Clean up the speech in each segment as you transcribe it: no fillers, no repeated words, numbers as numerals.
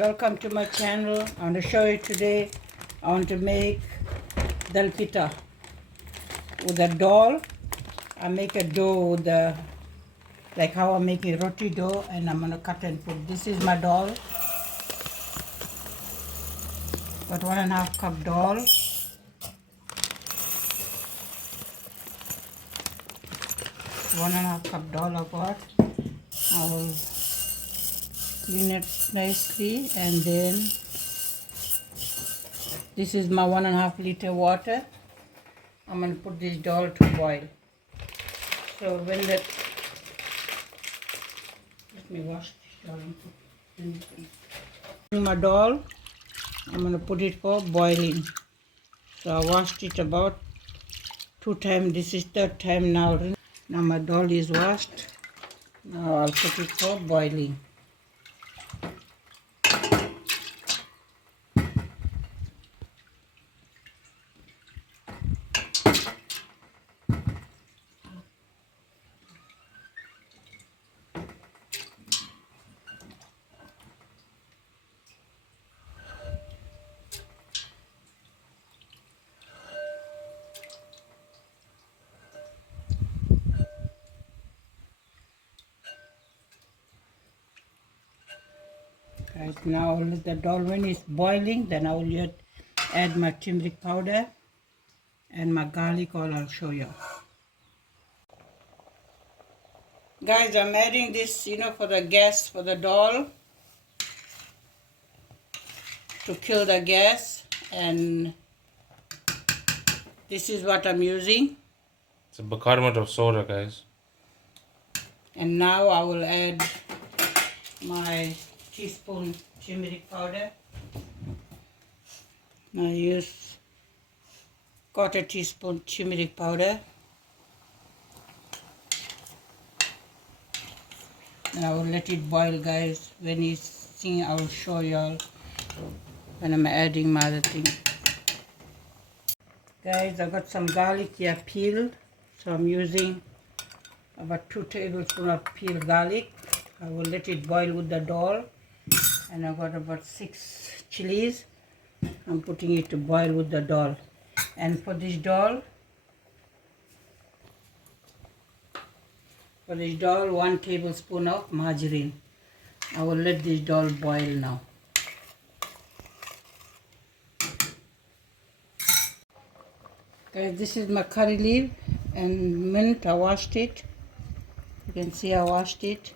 Welcome to my channel. I want to show you today. I want to make dal pitta with a doll. I make a dough with the like how I'm making roti dough, and I'm gonna cut and put. This is my doll. Got 1.5 cup doll. 1.5 cup doll I got. I will clean it nicely, and then this is my 1.5 liter water. I'm going to put this doll to boil. So when that, let me wash this doll and put my doll. I'm going to put it for boiling. So I washed it about 2 times. This is 3rd time now. Now my doll is washed. Now I'll put it for boiling. Right now, I'll let the doll, when it's boiling, then I will add my turmeric powder and my garlic oil. I'll show you. Guys, I'm adding this, for the gas for the doll to kill the gas, and this is what I'm using. It's a bicarbonate of soda, guys. And now I will add my teaspoon turmeric powder. I use 1/4 teaspoon turmeric powder. And I will let it boil, guys. When it's singing, I will show y'all when I'm adding my other thing. Guys, I got some garlic here peeled. So I'm using about 2 tablespoons of peeled garlic. I will let it boil with the doll. And I got about 6 chilies. I'm putting it to boil with the doll. And for this doll, 1 tablespoon of margarine. I will let this doll boil now. Guys, this is my curry leaf and mint. I washed it. You can see I washed it.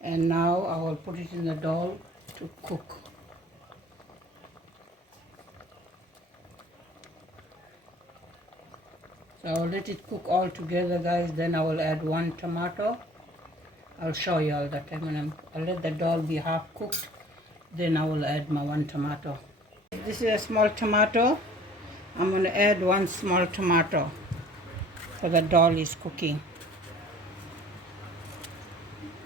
And now I will put it in the doll to cook. So I will let it cook all together, guys. Then I will add 1 tomato. I'll show you all that time when I'll let the doll be half cooked. Then I will add my 1 tomato. This is a small tomato. I'm going to add 1 small tomato for the doll is cooking.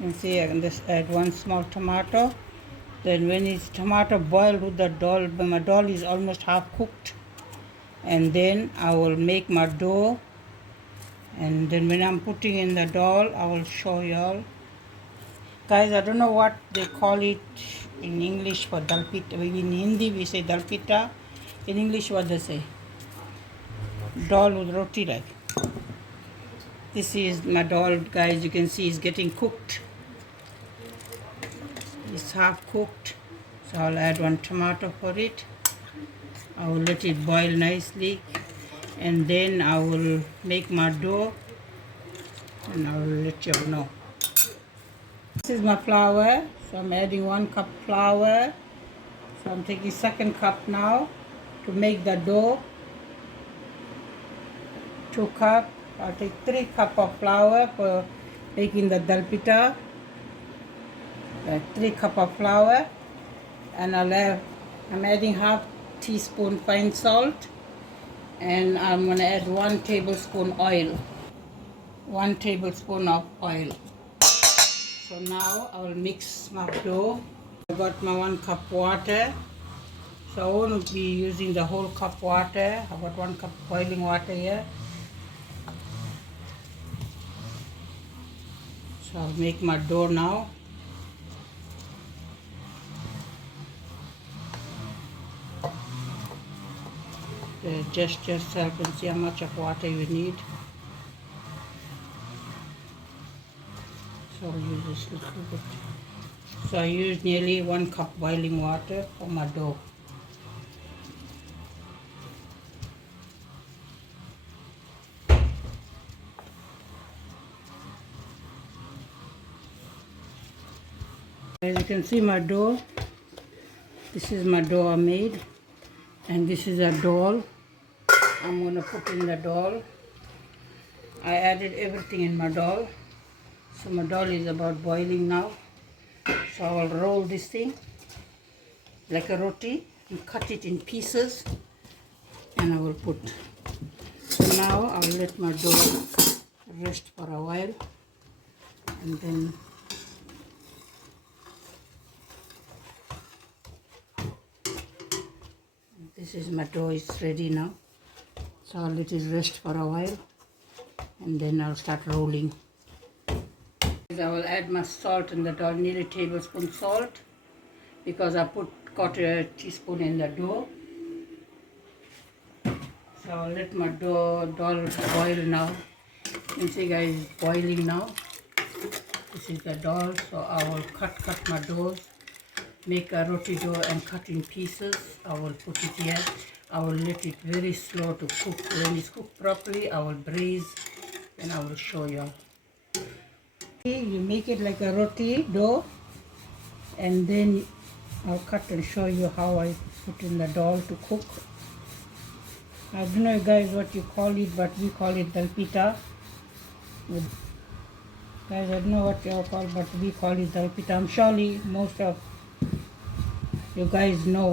You can see I can just add 1 small tomato. Then when it's tomato boiled with the doll, when my doll is almost half cooked, and then I will make my dough, and then when I'm putting in the doll, I will show y'all. Guys, I don't know what they call it in English for dal pitta. In Hindi we say dal pitta. In English what they say? Doll with roti, like. This is my doll, guys. You can see it's getting cooked. It's half cooked. So I'll add 1 tomato for it. I will let it boil nicely, and then I will make my dough, and I will let you know. This is my flour. So I'm adding 1 cup flour. So I'm taking 2nd cup now to make the dough. 2 cup. I'll take 3 cup of flour for making the dal pitta. 3 cup of flour, and I'm adding half teaspoon fine salt, and I'm going to add 1 tablespoon oil. 1 tablespoon of oil. So now I will mix my dough. I got my 1 cup water. So I won't be using the whole cup water. I got 1 cup boiling water here. So I'll make my dough now. just so I can see how much of water you need. So I'll use this little bit. So I use nearly 1 cup boiling water for my dough. As you can see my dough, this is my dough I made, and this is a dhall. I'm going to put in the dhall. I added everything in my dhall. So my dhall is about boiling now. So I will roll this thing like a roti and cut it in pieces, and I will put. So now I will let my dough rest for a while, and then this is my dough is ready now. So I'll let it rest for a while, and then I'll start rolling. I will add my salt in the dough, nearly a tablespoon salt, because I put quarter teaspoon in the dough. So I'll let my dough boil now. You can see guys, it's boiling now. This is the dough, so I will cut my dough, make a roti dough and cut in pieces. I will put it here. I will let it very slow to cook. When it's cooked properly, I will braise and I will show you. You make it like a roti dough, and then I'll cut and show you how I put in the dough to cook. I don't know guys what you call it, but we call it pitta. Guys, I don't know what you all call, but we call it pitta. I'm surely most of you guys know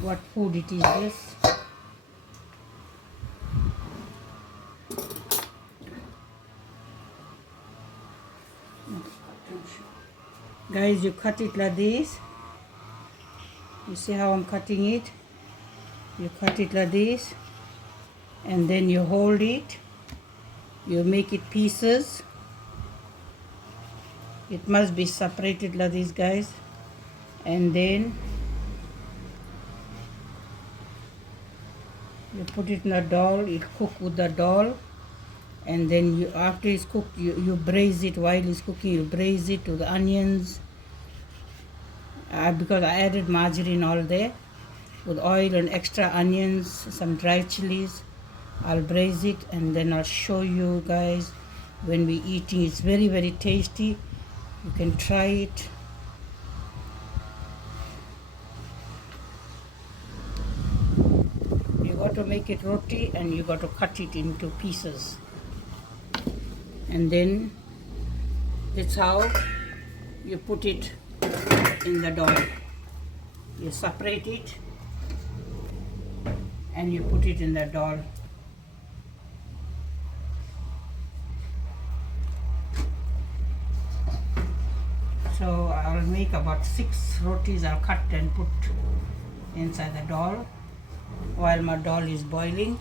what food it is. This. Guys, you cut it like this. You see how I'm cutting it? You cut it like this, and then you hold it. You make it pieces. It must be separated like this, guys. And then you put it in a doll. It cook with the doll, and then you, after it's cooked, you braise it. While it's cooking, you braise it with the onions, because I added margarine all there, with oil and extra onions, some dry chilies. I'll braise it, and then I'll show you guys when we eating. It's very, very tasty. You can try it. You got to make it roti, and you got to cut it into pieces, and then that's how you put it in the dough. You separate it and you put it in the dough. So I'll make about 6 rotis. I'll cut and put inside the dough while my dough is boiling.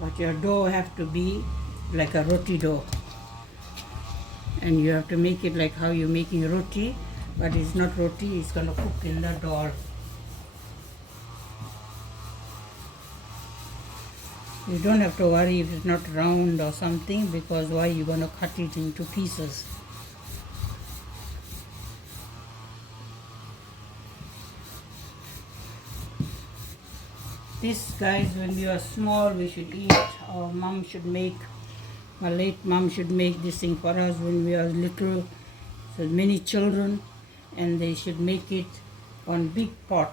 But your dough have to be like a roti dough, and you have to make it like how you're making roti, but it's not roti, it's going to cook in the dough. You don't have to worry if it's not round or something, because why you're going to cut it into pieces. This, guys, when we are small, we should eat. Our mom should make, my late mom should make this thing for us when we are little. So many children, and they should make it on big pot.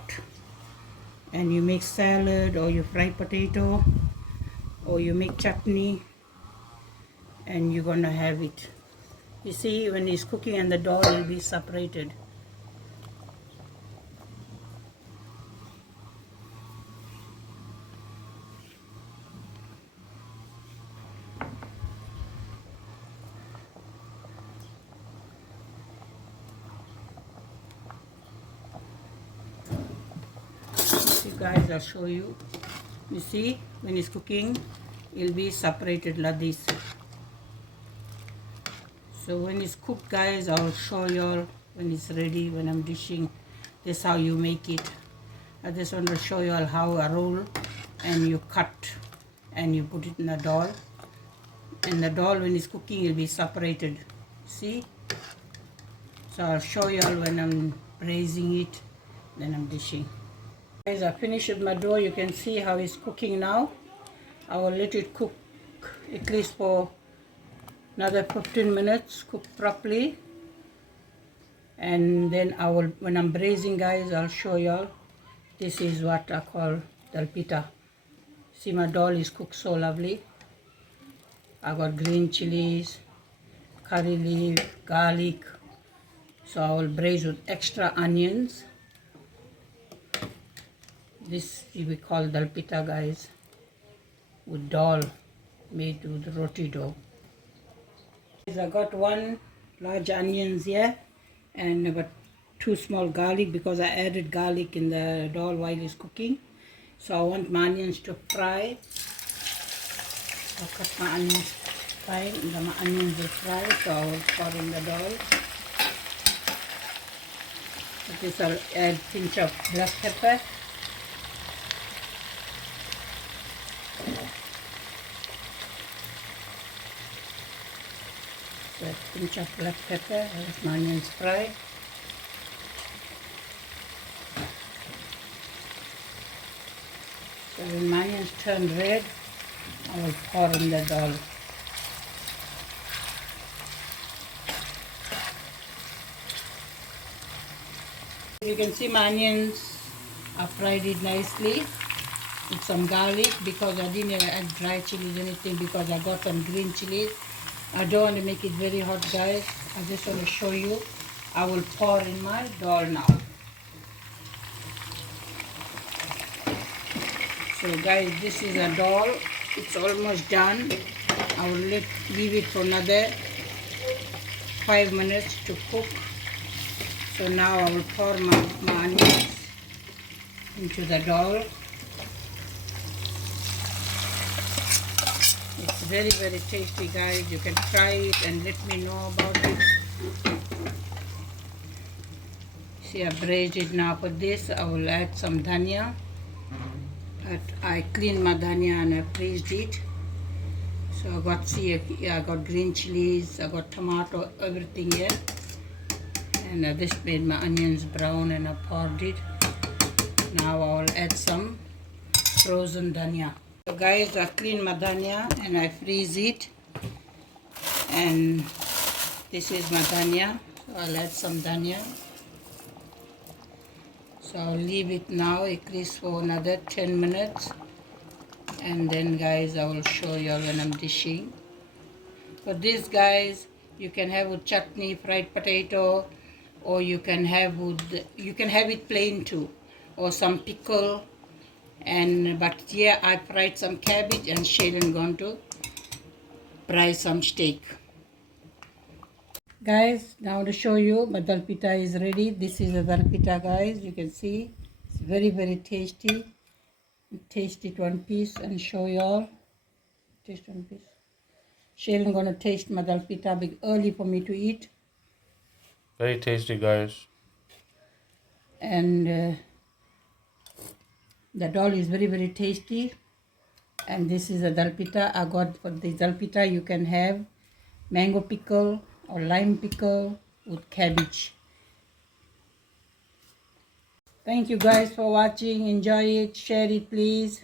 And you make salad, or you fry potato, or you make chutney, and you're gonna have it. You see, when it's cooking, and the dough will be separated. Guys, I'll show you. You see, when it's cooking, it'll be separated like this. So when it's cooked, guys, I'll show you all when it's ready, when I'm dishing. This is how you make it. I just want to show you all how I roll and you cut and you put it in the dal. And the dal, when it's cooking, will be separated. See? So I'll show you all when I'm braising it, then I'm dishing. Guys, I finished with my dough. You can see how it's cooking now. I will let it cook at least for another 15 minutes, cook properly. And then I will, when I'm braising, guys, I'll show y'all. This is what I call dhall pitta. See, my dal is cooked so lovely. I got green chilies, curry leaf, garlic. So I will braise with extra onions. This we call dhall pitta, guys, with dal made with roti dough. I got 1 large onions here and about 2 small garlic, because I added garlic in the dal while it's cooking. So I want my onions to fry. I'll cut my onions fine, and then my onions will fry, so I will pour in the dal. With this I'll add pinch of black pepper. So pinch of black pepper as my onions fry. So when my onions turn red, I will pour in the dal. You can see my onions, I fried it nicely with some garlic, because I didn't add dry chilies or anything, because I got some green chilies. I don't want to make it very hot, guys. I just want to show you. I will pour in my dal now. So guys, this is a dal. It's almost done. I will leave it for another 5 minutes to cook. So now I will pour my onions into the dal. It's very, very tasty, guys. You can try it and let me know about it. See, I braised it now. For this, I will add some dhania. I cleaned my dhania and I braised it. So I got, see, I got green chilies, I got tomato, everything here. And I just made my onions brown and I poured it. Now I will add some frozen dhania. So guys, I cleaned my dhania and I freeze it. And this is my dhania. So I'll add some dhania. So I'll leave it now at least for another 10 minutes. And then guys, I will show you all when I'm dishing. For this, guys, you can have with chutney, fried potato, or you can have it plain too, or some pickle. But here I fried some cabbage, and Shaylin going to fry some steak. Guys, now to show you, my dhall pitta is ready. This is a dhall pitta, guys. You can see it's very, very tasty. Taste it one piece and show you all. Taste one piece. Shaylin gonna taste my dhall pitta. Big early for me to eat. Very tasty, guys. And the dal is very, very tasty. And this is a dhall pitta. I got for the dhall pitta, you can have mango pickle or lime pickle with cabbage. Thank you guys for watching. Enjoy it. Share it, please.